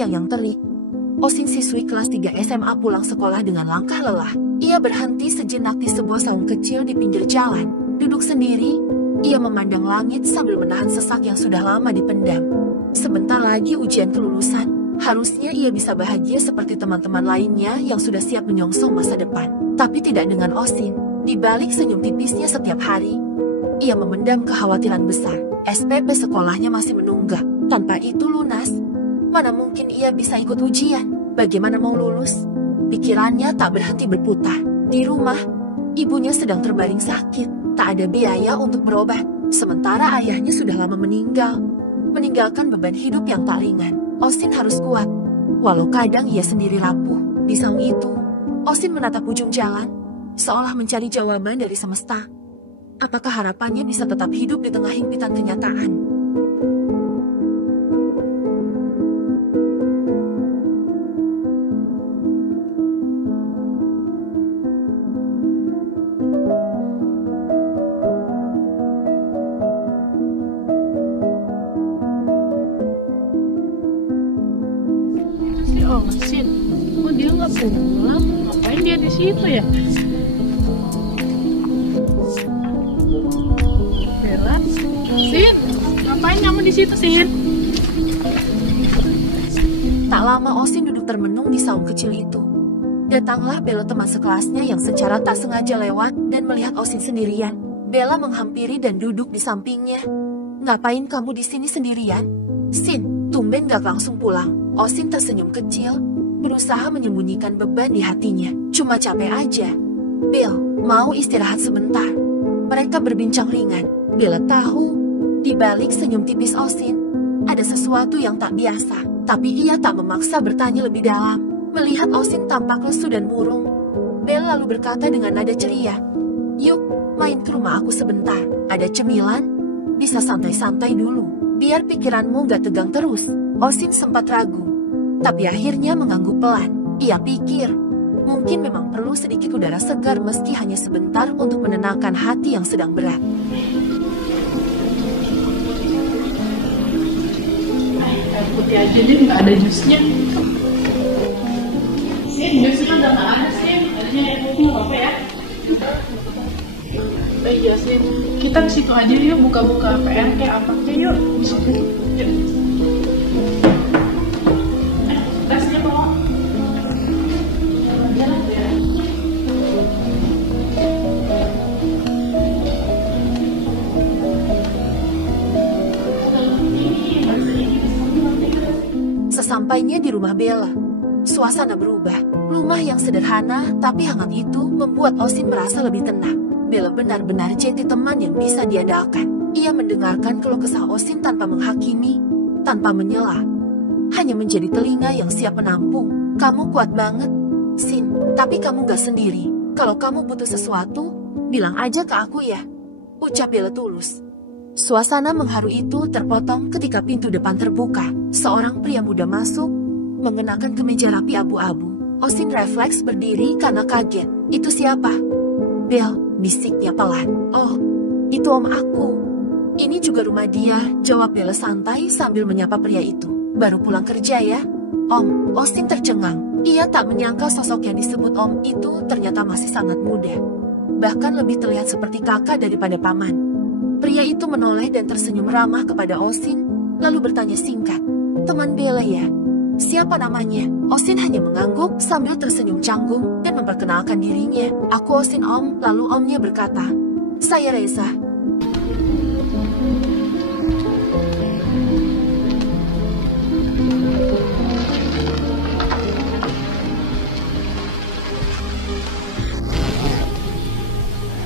siang yang terik, Osin siswi kelas 3 SMA pulang sekolah dengan langkah lelah. Ia berhenti sejenak di sebuah saung kecil di pinggir jalan. Duduk sendiri, ia memandang langit sambil menahan sesak yang sudah lama dipendam. Sebentar lagi ujian kelulusan, harusnya ia bisa bahagia seperti teman-teman lainnya yang sudah siap menyongsong masa depan. Tapi tidak dengan Osin. Di balik senyum tipisnya setiap hari, ia memendam kekhawatiran besar. SPP sekolahnya masih menunggak. Tanpa itu lunas, mana mungkin ia bisa ikut ujian? Bagaimana mau lulus? Pikirannya tak berhenti berputar. Di rumah, ibunya sedang terbaring sakit. Tak ada biaya untuk berobat. Sementara ayahnya sudah lama meninggal. Meninggalkan beban hidup yang tak ringan. Osin harus kuat. Walau kadang ia sendiri rapuh. Di saung itu, Osin menatap ujung jalan, seolah mencari jawaban dari semesta. Apakah harapannya bisa tetap hidup di tengah himpitan kenyataan? Sin, kok dia nggak pulang? Ngapain dia di situ ya? Bella, Sin, ngapain kamu di situ, Sin? Tak lama Osin duduk termenung di saung kecil itu. Datanglah Bella, teman sekelasnya yang secara tak sengaja lewat dan melihat Osin sendirian. Bella menghampiri dan duduk di sampingnya. Ngapain kamu di sini sendirian? Sin, tumben gak langsung pulang. Osin tersenyum kecil, berusaha menyembunyikan beban di hatinya. Cuma capek aja. Bill, mau istirahat sebentar. Mereka berbincang ringan. Bella tahu, di balik senyum tipis Osin, ada sesuatu yang tak biasa. Tapi ia tak memaksa bertanya lebih dalam. Melihat Osin tampak lesu dan murung, Bella lalu berkata dengan nada ceria, "Yuk, main ke rumah aku sebentar. Ada cemilan, bisa santai-santai dulu. Biar pikiranmu gak tegang terus." Osin sempat ragu, tapi akhirnya mengangguk pelan. Ia pikir, mungkin memang perlu sedikit udara segar meski hanya sebentar untuk menenangkan hati yang sedang berat. Air putih aja deh, nggak ada jusnya. Sin, jusnya udah nggak ada, Sin. Adanya air putih nggak apa ya? Iya, Sin. Kita ke situ aja yuk, buka-buka PR kayak apa aja yuk. Di situ. Yuk. Tasnya bawa. Jalan ya. Sesampainya di rumah Bella, suasana berubah. Rumah yang sederhana tapi hangat itu membuat Osin merasa lebih tenang. Bella benar-benar jadi teman yang bisa diandalkan. Ia mendengarkan keluh kesah Osin tanpa menghakimi, tanpa menyela. Hanya menjadi telinga yang siap menampung. Kamu kuat banget, Sin, tapi kamu gak sendiri. Kalau kamu butuh sesuatu, bilang aja ke aku ya, ucap Bella tulus. Suasana mengharu itu terpotong ketika pintu depan terbuka. Seorang pria muda masuk, mengenakan kemeja rapi abu-abu. Osin refleks berdiri karena kaget. Itu siapa? Bel, bisiknya pelan. Oh, itu om aku. Ini juga rumah dia, jawab Bella santai sambil menyapa pria itu. Baru pulang kerja ya? Om, Osin tercengang. Ia tak menyangka sosok yang disebut om itu ternyata masih sangat muda. Bahkan lebih terlihat seperti kakak daripada paman. Pria itu menoleh dan tersenyum ramah kepada Osin, lalu bertanya singkat, "Teman Bella ya? Siapa namanya?" Osin hanya mengangguk sambil tersenyum canggung dan memperkenalkan dirinya. "Aku Osin om," lalu omnya berkata, "Saya Reza."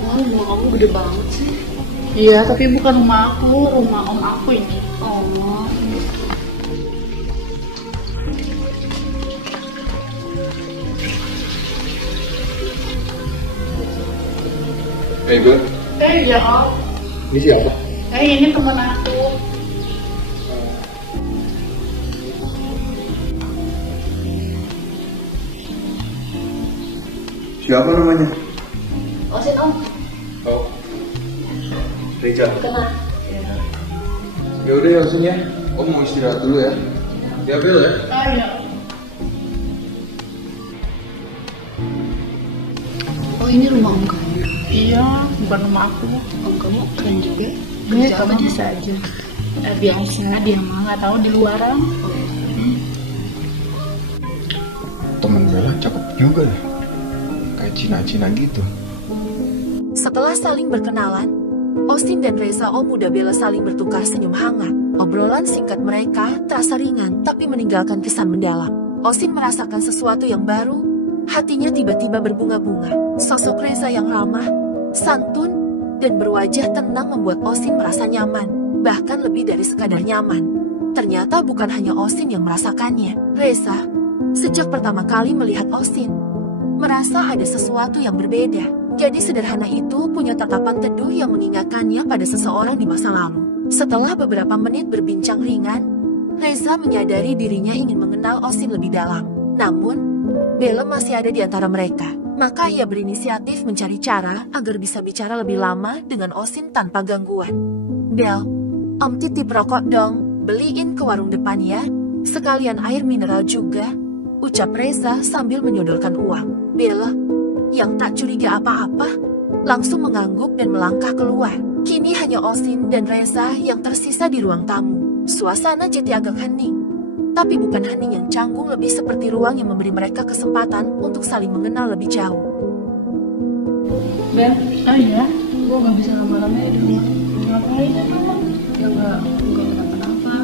Wah, rumah kamu gede banget sih. Iya, tapi bukan rumah aku, rumah om aku ini. Oh. Hey Bel, Ya om. ini siapa? Ini teman aku. Siapa namanya? Osin om. Oh, Reza. Kenal. Ya udah ya Osin ya, Om mau istirahat dulu ya. Ya Bel ya. Ya. Oh, ini rumah om kamu? Iya, bukan rumah aku. Om kamu keren juga. Gue Kerja kamu apa? bisa aja. Biasa, dia mah nggak tahu di luaran. Temen Bella cakep juga deh. Kayak Cina-Cina gitu. Setelah saling berkenalan, Osin dan Reza om muda Bella saling bertukar senyum hangat. Obrolan singkat mereka terasa ringan tapi meninggalkan kesan mendalam. Osin merasakan sesuatu yang baru, hatinya tiba-tiba berbunga-bunga. Sosok Reza yang ramah, santun, dan berwajah tenang membuat Osin merasa nyaman, bahkan lebih dari sekadar nyaman. Ternyata bukan hanya Osin yang merasakannya. Reza, sejak pertama kali melihat Osin, merasa ada sesuatu yang berbeda. Gadis sederhana itu punya tatapan teduh yang mengingatkannya pada seseorang di masa lalu. Setelah beberapa menit berbincang ringan, Reza menyadari dirinya ingin mengenal Osin lebih dalam. Namun, Bella masih ada di antara mereka. Maka ia berinisiatif mencari cara agar bisa bicara lebih lama dengan Osin tanpa gangguan. Bel, om titip rokok dong, beliin ke warung depan ya. Sekalian air mineral juga, ucap Reza sambil menyodorkan uang. Bella, yang tak curiga apa-apa, langsung mengangguk dan melangkah keluar. Kini hanya Osin dan Reza yang tersisa di ruang tamu. Suasana jadi agak hening. Tapi bukan hening yang canggung, lebih seperti ruang yang memberi mereka kesempatan untuk saling mengenal lebih jauh. Ben, ya, gue nggak bisa lama-lama di rumah. Ngapain ya rumah? Ya nggak kenapa-napa.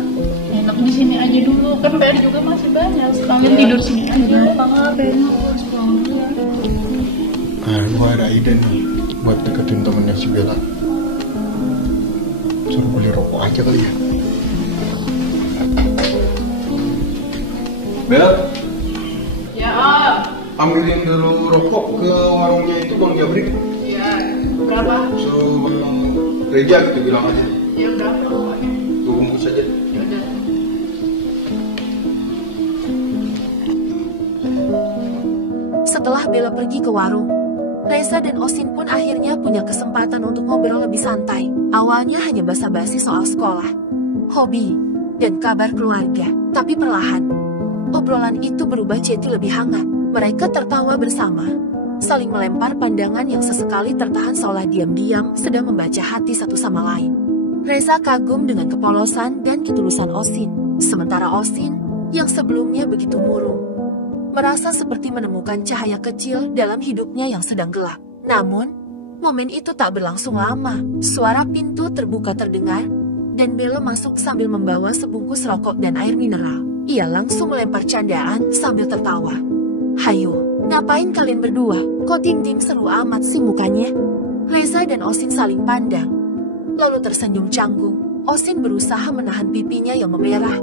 Enak di sini aja dulu, kan Ben juga masih banyak. Sekalian tidur sini aja. Apa Ben? Harus pulang dulu ya. Gue ada ide nih buat deketin temennya si Bella. Suruh beli rokok aja kali ya. Bel, Ya, ambilin dulu rokok ke warungnya itu Bang Jabri. ya. Berapa? Suruh Reja gitu bilang aja. Ya berapa rokoknya? 2 bungkus aja. Ya udah. Setelah Bella pergi ke warung, Reza dan Osin pun akhirnya punya kesempatan untuk ngobrol lebih santai. Awalnya hanya basa-basi soal sekolah, hobi, dan kabar keluarga. Tapi perlahan, obrolan itu berubah jadi lebih hangat. Mereka tertawa bersama, saling melempar pandangan yang sesekali tertahan seolah diam-diam sedang membaca hati satu sama lain. Reza kagum dengan kepolosan dan ketulusan Osin. Sementara Osin, yang sebelumnya begitu murung, merasa seperti menemukan cahaya kecil dalam hidupnya yang sedang gelap. Namun, momen itu tak berlangsung lama. Suara pintu terbuka terdengar, dan Bella masuk sambil membawa sebungkus rokok dan air mineral. Ia langsung melempar candaan sambil tertawa. Hayo, ngapain kalian berdua? Kok dim-dim seru amat sih mukanya? Reza dan Osin saling pandang, lalu tersenyum canggung. Osin berusaha menahan pipinya yang memerah,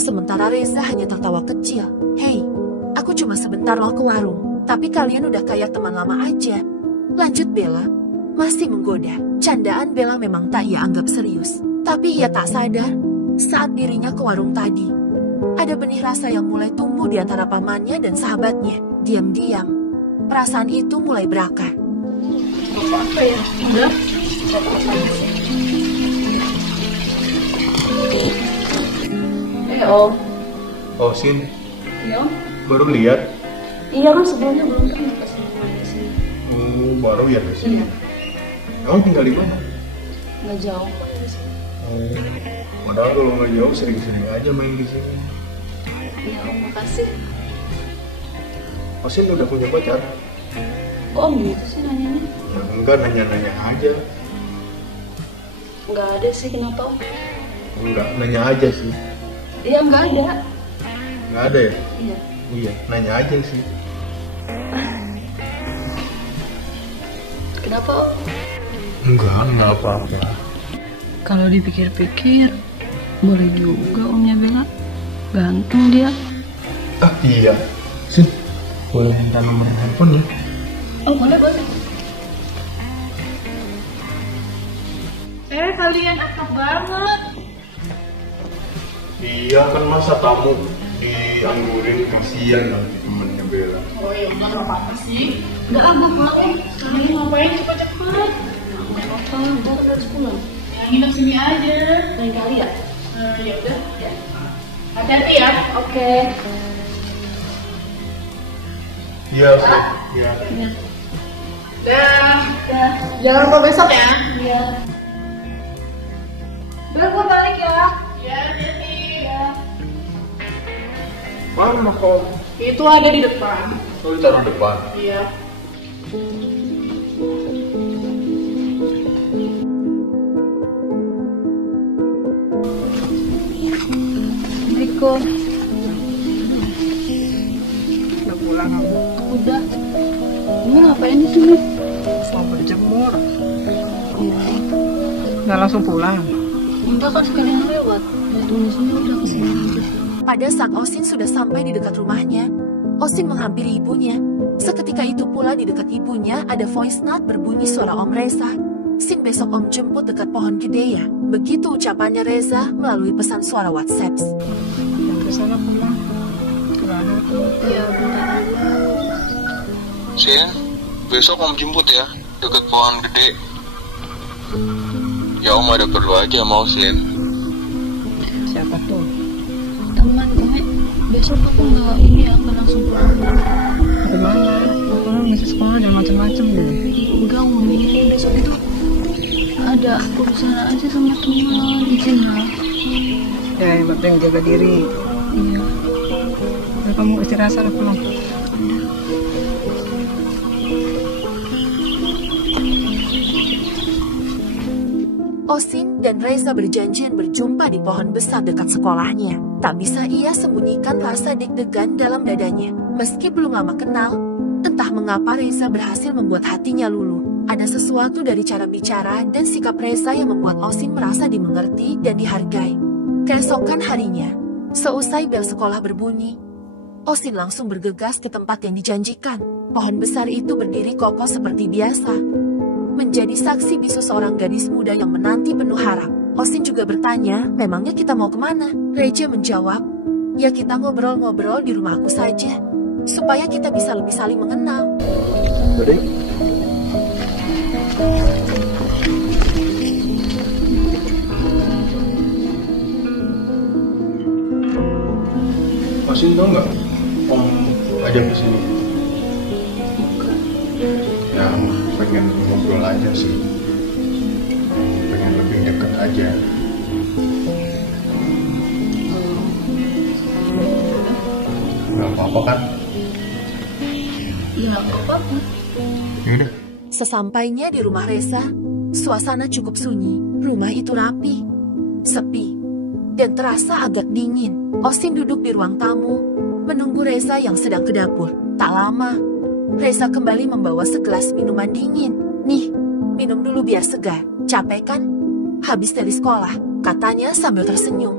sementara Reza hanya tertawa kecil. Hei, aku cuma sebentar loh ke warung, tapi kalian udah kayak teman lama aja. Lanjut Bella, masih menggoda. Candaan Bella memang tak ia anggap serius. Tapi ia tak sadar, saat dirinya ke warung tadi, ada benih rasa yang mulai tumbuh di antara pamannya dan sahabatnya. Diam-diam, perasaan itu mulai berakar. Apa ya? Udah. Om. Oh, Sin, Iya. baru lihat. Iya kan sebelumnya belum pernah kesini. Baru ya di sini. Iya. Kamu tinggal di mana? Nggak jauh. Padahal kalau nggak jauh sering-sering aja main di sini. Iya Om, makasih. Osin udah punya pacar? Kok Om gitu sih nanyanya? Ya, enggak, nanya-nanya aja. Nggak ada sih, kenapa Om? Enggak, nanya aja sih. Iya nggak ada. Nggak ada ya? Iya. Iya, nanya aja sih. Kenapa Om? Enggak apa-apa. Kalau dipikir-pikir, boleh juga Omnya Bella. Ganteng dia. Ah iya, Sin, boleh minta nomor handphone ya? Oh boleh. Kalian enak banget. Iya kan, masa tamu dianggurin, kasihan nanti temennya Bella. Oh iya, nggak apa-apa sih. Nggak apa pulang. Kalian ngapain cepet-cepet? Nggak apa-apa, ntar harus pulang. Yang nginep sini aja. Lain kali ya? Ya udah. Ya. Hati-hati ya. Oke. Iya, oke. Iya. Dah. Jangan lupa besok ya. Iya. Udah gue balik ya. Iya, hati-hati. Ya. Mana kok? Itu ada di depan. Oh, ditaruh depan. Iya. Assalamualaikum. Udah pulang aku. Udah. Lu ngapain di sini? Mau berjemur. Iya. Nggak langsung pulang. Enggak kan sekalian lewat. Tunggu sini udah kesini. Pada saat Osin sudah sampai di dekat rumahnya, Osin menghampiri ibunya. Seketika itu pula di dekat ibunya ada voice note berbunyi suara Om Reza. Sin, besok Om jemput dekat pohon gede ya. Begitu ucapannya Reza melalui pesan suara WhatsApp. Yang ke sana pulang. Kerana Iya, bentar. Sin, besok Om jemput ya, deket pohon gede. Ya Om ada perlu aja mau Sin. siapa tuh? Teman gue. Besok aku nggak langsung pulang. Kemana? Orang masih sekolah dan macam-macam deh. Enggak, ngomongin besok itu ada urusan aja sama teman. Izin lah. Ya, yang penting jaga diri. Iya. Udah, kamu istirahat sana pulang. Osin dan Reza berjanjian berjumpa di pohon besar dekat sekolahnya. Tak bisa ia sembunyikan rasa deg-degan dalam dadanya. Meski belum lama kenal, entah mengapa Reza berhasil membuat hatinya luluh. Ada sesuatu dari cara bicara dan sikap Reza yang membuat Osin merasa dimengerti dan dihargai. Keesokan harinya, seusai bel sekolah berbunyi, Osin langsung bergegas ke tempat yang dijanjikan. Pohon besar itu berdiri kokoh seperti biasa, menjadi saksi bisu seorang gadis muda yang menanti penuh harap. Osin juga bertanya, memangnya kita mau kemana? Reza menjawab, ya kita ngobrol-ngobrol di rumahku saja, supaya kita bisa lebih saling mengenal. Udah. Masih tau nggak? Om ajak ke sini. Ya, pengen ngobrol aja sih. Pengen lebih deket aja. Nggak apa-apa kan? Ya, nggak apa-apa. Yaudah. Sesampainya di rumah Reza, suasana cukup sunyi. Rumah itu rapi, sepi, dan terasa agak dingin. Osin duduk di ruang tamu, menunggu Reza yang sedang ke dapur. Tak lama, Reza kembali membawa segelas minuman dingin. Nih, minum dulu biar segar. Capek kan? Habis dari sekolah, katanya sambil tersenyum.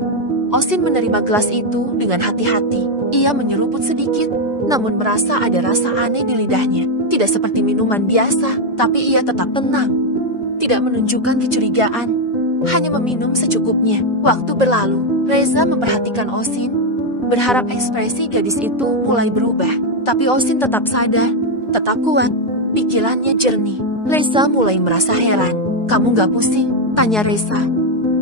Osin menerima gelas itu dengan hati-hati. Ia menyeruput sedikit, namun merasa ada rasa aneh di lidahnya. Tidak seperti minuman biasa, tapi ia tetap tenang. Tidak menunjukkan kecurigaan, hanya meminum secukupnya. Waktu berlalu, Reza memperhatikan Osin, berharap ekspresi gadis itu mulai berubah. Tapi Osin tetap sadar, tetap kuat, pikirannya jernih. Reza mulai merasa heran. Kamu gak pusing? Tanya Reza.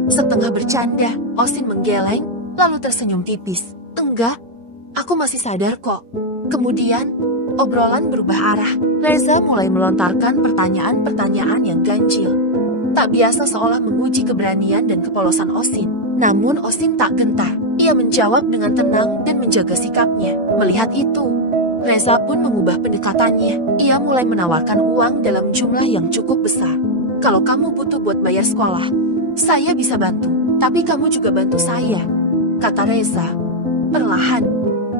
Setengah bercanda, Osin menggeleng, lalu tersenyum tipis. Enggak, aku masih sadar kok. Kemudian, obrolan berubah arah. Reza mulai melontarkan pertanyaan-pertanyaan yang ganjil. Tak biasa, seolah menguji keberanian dan kepolosan Osin. Namun Osin tak gentar. Ia menjawab dengan tenang dan menjaga sikapnya. Melihat itu, Reza pun mengubah pendekatannya. Ia mulai menawarkan uang dalam jumlah yang cukup besar. Kalau kamu butuh buat bayar sekolah, saya bisa bantu. Tapi kamu juga bantu saya, kata Reza perlahan,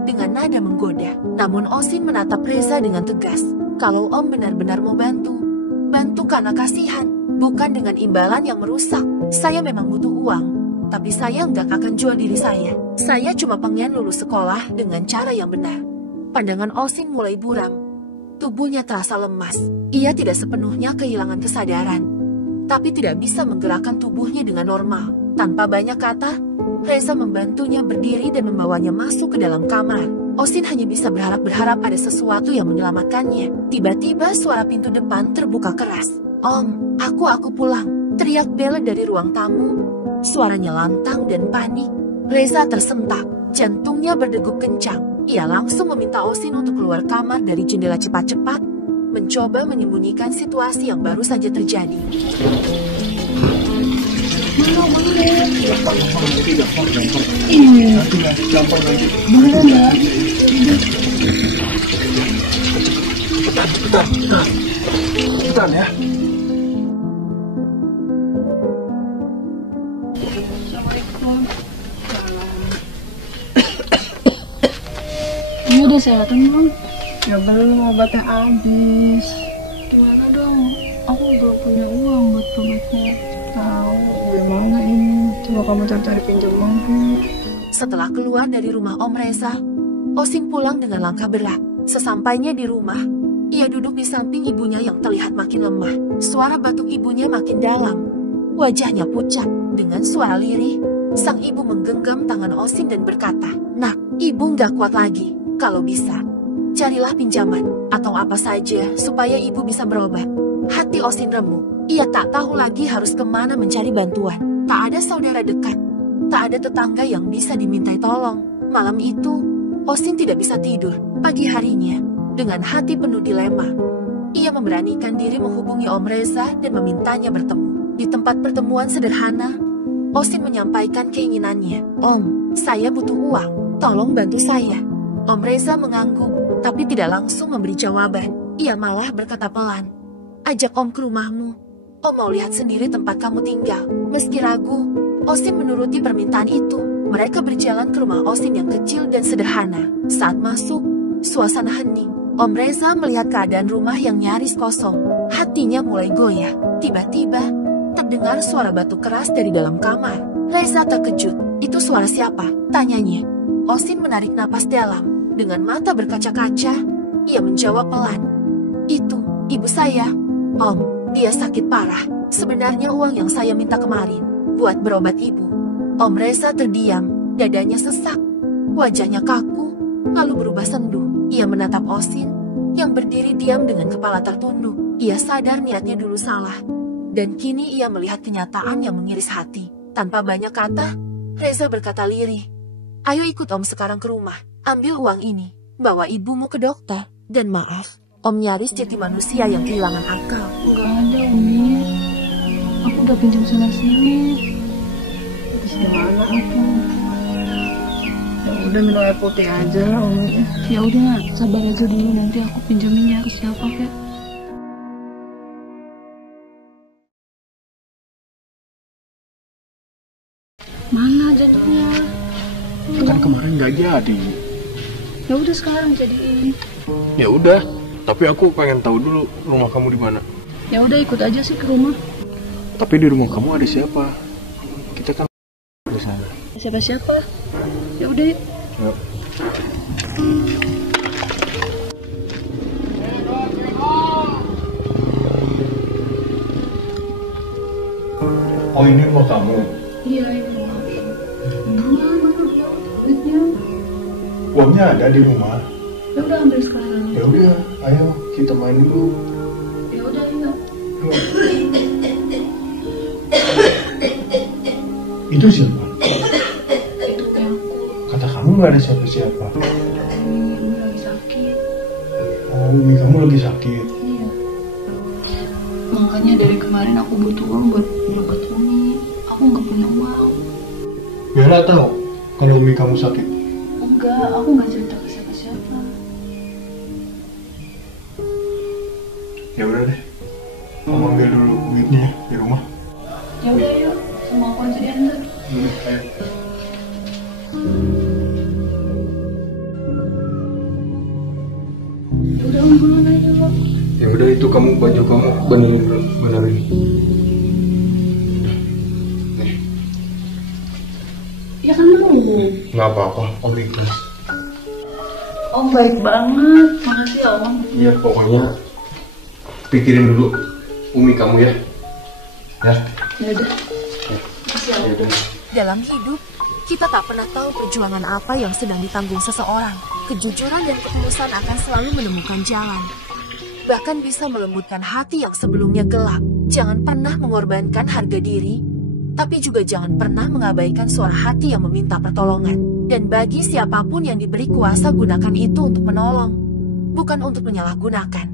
dengan nada menggoda. Namun Osin menatap Reza dengan tegas. Kalau Om benar-benar mau bantu, bantu karena kasihan, bukan dengan imbalan yang merusak. Saya memang butuh uang, tapi saya nggak akan jual diri saya. Saya cuma pengen lulus sekolah dengan cara yang benar. Pandangan Osin mulai buram. Tubuhnya terasa lemas. Ia tidak sepenuhnya kehilangan kesadaran, tapi tidak bisa menggerakkan tubuhnya dengan normal. Tanpa banyak kata, Reza membantunya berdiri dan membawanya masuk ke dalam kamar. Osin hanya bisa berharap ada sesuatu yang menyelamatkannya. Tiba-tiba suara pintu depan terbuka keras. Om, aku pulang, teriak Bella dari ruang tamu. Suaranya lantang dan panik. Reza tersentak. Jantungnya berdegup kencang. Ia langsung meminta Osin untuk keluar kamar dari jendela cepat-cepat, mencoba menyembunyikan situasi yang baru saja terjadi. Cepetan ya. Ini udah sehatan belum? Ya belum, obatnya habis. Gimana dong? Aku gak punya uang buat obatnya. Tahu, gimana ini? Coba kamu cari pinjaman. Setelah keluar dari rumah Om Reza, Osin pulang dengan langkah berat. Sesampainya di rumah, ia duduk di samping ibunya yang terlihat makin lemah. Suara batuk ibunya makin dalam. Wajahnya pucat. Dengan suara lirih, sang ibu menggenggam tangan Osin dan berkata, "Nak, ibu nggak kuat lagi. Kalau bisa, carilah pinjaman atau apa saja supaya ibu bisa berobat." Hati Osin remuk. Ia tak tahu lagi harus kemana mencari bantuan. Tak ada saudara dekat. Tak ada tetangga yang bisa dimintai tolong. Malam itu, Osin tidak bisa tidur. Pagi harinya, dengan hati penuh dilema, ia memberanikan diri menghubungi Om Reza dan memintanya bertemu. Di tempat pertemuan sederhana, Osin menyampaikan keinginannya. "Om, saya butuh uang. Tolong bantu saya." Om Reza mengangguk, tapi tidak langsung memberi jawaban. Ia malah berkata pelan, "Ajak Om ke rumahmu. Om mau lihat sendiri tempat kamu tinggal." Meski ragu, Osin menuruti permintaan itu. Mereka berjalan ke rumah Osin yang kecil dan sederhana. Saat masuk, suasana hening. Om Reza melihat keadaan rumah yang nyaris kosong. Hatinya mulai goyah. Tiba-tiba, terdengar suara batuk keras dari dalam kamar. Reza terkejut. "Itu suara siapa?" tanyanya. Osin menarik napas dalam. Dengan mata berkaca-kaca, ia menjawab pelan, "Itu, ibu saya. Om, dia sakit parah. Sebenarnya uang yang saya minta kemarin buat berobat ibu." Om Reza terdiam, dadanya sesak, wajahnya kaku, lalu berubah sendu. Ia menatap Osin yang berdiri diam dengan kepala tertunduk. Ia sadar niatnya dulu salah, dan kini ia melihat kenyataan yang mengiris hati. Tanpa banyak kata, Reza berkata lirih, "Ayo ikut Om sekarang ke rumah. Ambil uang ini, bawa ibumu ke dokter. Dan maaf, Om nyaris jadi manusia yang kehilangan akal." Gak ada, Umi. Aku udah pinjam sana sini. Terus gimana aku? Ya udah minum air putih aja, Umi. Ya udah, sabar aja dulu, nanti aku pinjaminnya ke siapa kek. Mana jatuhnya? Kan kemarin nggak jadi. Ya udah sekarang jadiin. Ya udah, tapi aku pengen tahu dulu rumah kamu di mana. Ya udah ikut aja sih ke rumah. Tapi di rumah kamu ada siapa? Kita kan di sana. Siapa-siapa? Ya udah yuk. Yuk. Oh, ini rumah kamu. Iya, ini rumah. Mana duitnya? Uangnya ada di rumah. Ya udah ambil sekarang. Ya udah, ayo kita main dulu. Ya udah yuk. Yuk. Itu siapa? Itu kayak aku. Kata kamu nggak ada siapa-siapa. Umi lagi sakit. Oh, Umi kamu lagi sakit. Iya. Makanya dari kemarin aku butuh uang buat berobat Umi. Aku nggak punya uang. Bella tahu kalau Umi kamu sakit. Enggak, aku nggak cerita ke siapa-siapa. Ya udah deh, kamu ambil dulu duitnya di rumah. Ya udah yuk, sama aku aja diantar. Ayo. Ya udah Om pulang aja Om. Ya udah, itu kamu baju kamu benerin dulu, benerin. Nih, Ya kan mau. nggak apa-apa, Om ikhlas. Om baik banget, makasih ya Om. Ya pokoknya pikirin dulu Umi kamu ya. Ya. Ya udah. Makasih ya Ya Om. udah. Dalam hidup, kita tak pernah tahu perjuangan apa yang sedang ditanggung seseorang. Kejujuran dan ketulusan akan selalu menemukan jalan. Bahkan bisa melembutkan hati yang sebelumnya gelap. Jangan pernah mengorbankan harga diri Tapi juga jangan pernah mengabaikan suara hati yang meminta pertolongan. Dan bagi siapapun yang diberi kuasa, gunakan itu untuk menolong, bukan untuk menyalahgunakan.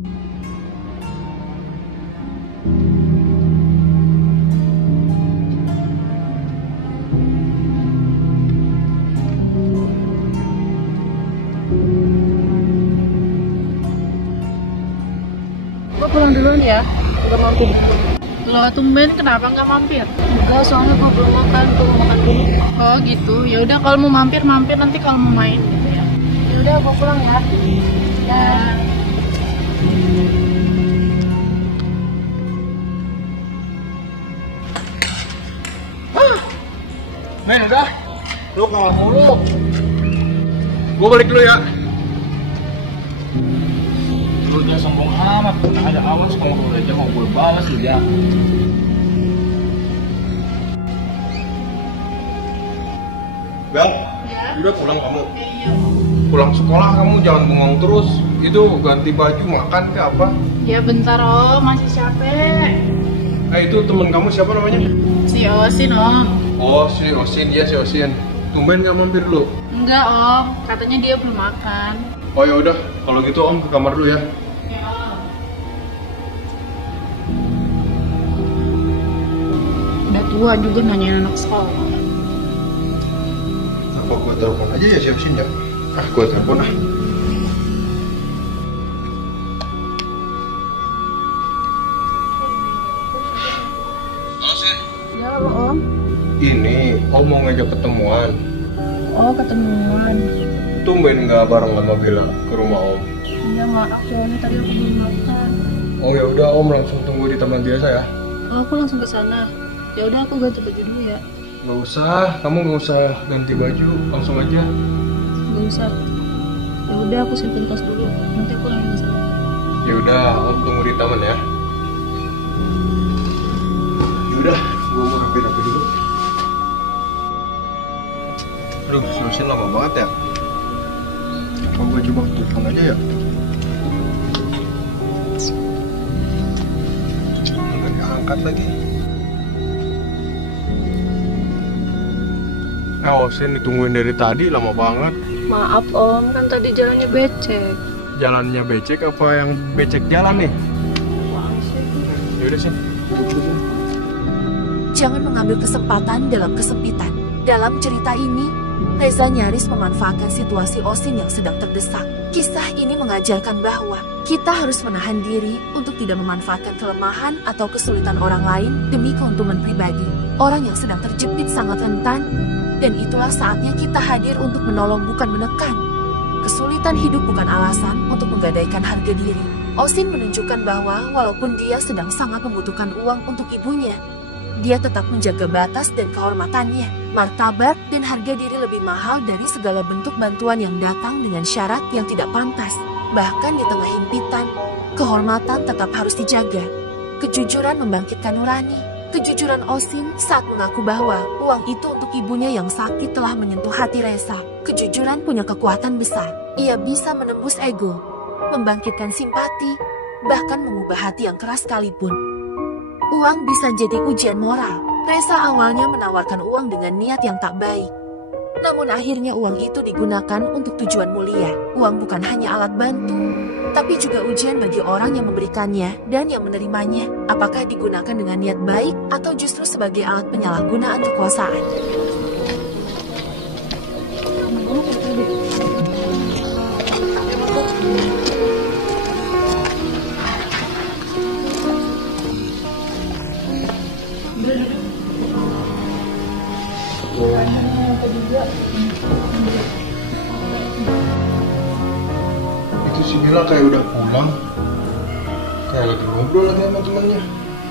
Gue pulang duluan ya, udah mampir dulu. Lo tumben kenapa nggak mampir? Enggak, soalnya gue belum makan, gue mau makan dulu. Oh gitu, ya udah kalau mau mampir nanti kalau mau main gitu ya. Ya udah, gue pulang ya. Ya. Men, udah. Lu kalah mulu. Gue balik dulu ya. Lu jangan sombong amat. Ada awas kalau udah aja mau gue balas lu ya. Bel, udah pulang kamu. Iya. Pulang sekolah kamu jangan bengong terus. Itu ganti baju makan ke apa? Ya bentar Om, masih capek. Itu temen kamu siapa namanya? Si Osin Om. Oh, si Osin, dia si Osin. Tumben nggak mampir dulu? Enggak Om, katanya dia belum makan. Oh ya udah, kalau gitu Om ke kamar dulu ya. Udah tua juga nanyain anak sekolah. Apa gue telepon aja ya si Osin ya? Gue telepon ah. Halo Sin. Ya, halo Om. Ini Om mau ngajak ketemuan. Oh, ketemuan. Tumben nggak bareng sama Bella ke rumah Om. Iya, maaf soalnya tadi aku belum makan. Oh ya udah Om langsung tunggu di taman biasa ya. Oh, aku langsung ke sana. Ya udah, aku ganti baju dulu ya. Gak usah, kamu gak usah ganti baju, langsung aja. Gak usah. Ya udah, aku simpen tas dulu. Nanti aku langsung ke sana. Ya udah, Om tunggu di taman ya. Ya udah, gue mau rapi-rapi dulu. Aduh, Osin lama banget ya. Apa gue coba telepon aja ya? Nggak diangkat lagi. Osin ditungguin dari tadi, lama banget. Maaf Om, kan tadi jalannya becek. Jalannya becek apa yang becek jalan nih? Yaudah sih. Jangan mengambil kesempatan dalam kesempitan. Dalam cerita ini, Reza nyaris memanfaatkan situasi Osin yang sedang terdesak. Kisah ini mengajarkan bahwa kita harus menahan diri untuk tidak memanfaatkan kelemahan atau kesulitan orang lain demi keuntungan pribadi. Orang yang sedang terjepit sangat rentan, dan itulah saatnya kita hadir untuk menolong bukan menekan. Kesulitan hidup bukan alasan untuk menggadaikan harga diri. Osin menunjukkan bahwa walaupun dia sedang sangat membutuhkan uang untuk ibunya, dia tetap menjaga batas dan kehormatannya. Martabat dan harga diri lebih mahal dari segala bentuk bantuan yang datang dengan syarat yang tidak pantas. Bahkan di tengah himpitan, kehormatan tetap harus dijaga. Kejujuran membangkitkan nurani. Kejujuran Osin saat mengaku bahwa uang itu untuk ibunya yang sakit telah menyentuh hati Reza. Kejujuran punya kekuatan besar. Ia bisa menembus ego, membangkitkan simpati, bahkan mengubah hati yang keras sekalipun. Uang bisa jadi ujian moral. Reza awalnya menawarkan uang dengan niat yang tak baik. Namun akhirnya uang itu digunakan untuk tujuan mulia. Uang bukan hanya alat bantu, tapi juga ujian bagi orang yang memberikannya dan yang menerimanya. Apakah digunakan dengan niat baik atau justru sebagai alat penyalahgunaan kekuasaan? Itu si Bella kayak udah pulang, kayak lagi ngobrol lagi sama temennya.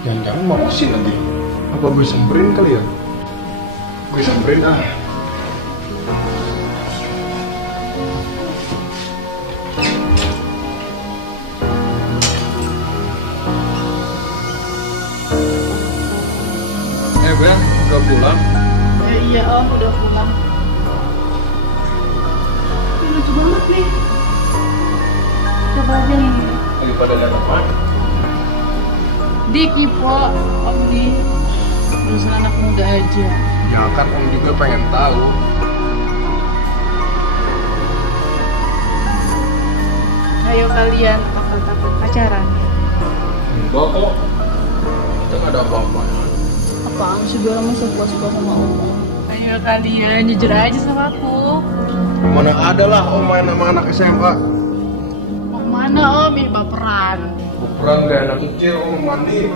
Jangan-jangan mau Osin nanti. Apa gue samperin kali ya? Gue samperin ah. Bel, udah pulang? Iya Om, udah pulang. Ini lucu banget nih. Coba aja nih. Lagi pada lihat apa? Di Kipo, Om di. Dasar anak muda aja. Ya kan om juga pengen tahu. Ayo kalian, takut pacaran. Enggak kok. Kita nggak ada apa-apa. Apaan sih, gue masih puas-puas sama om. Ayo kalian, jujur aja sama aku. Mana ada lah om main sama anak SMA. Mau kemana om? Ih, baperan. Bukan kayak anak kecil om mandi.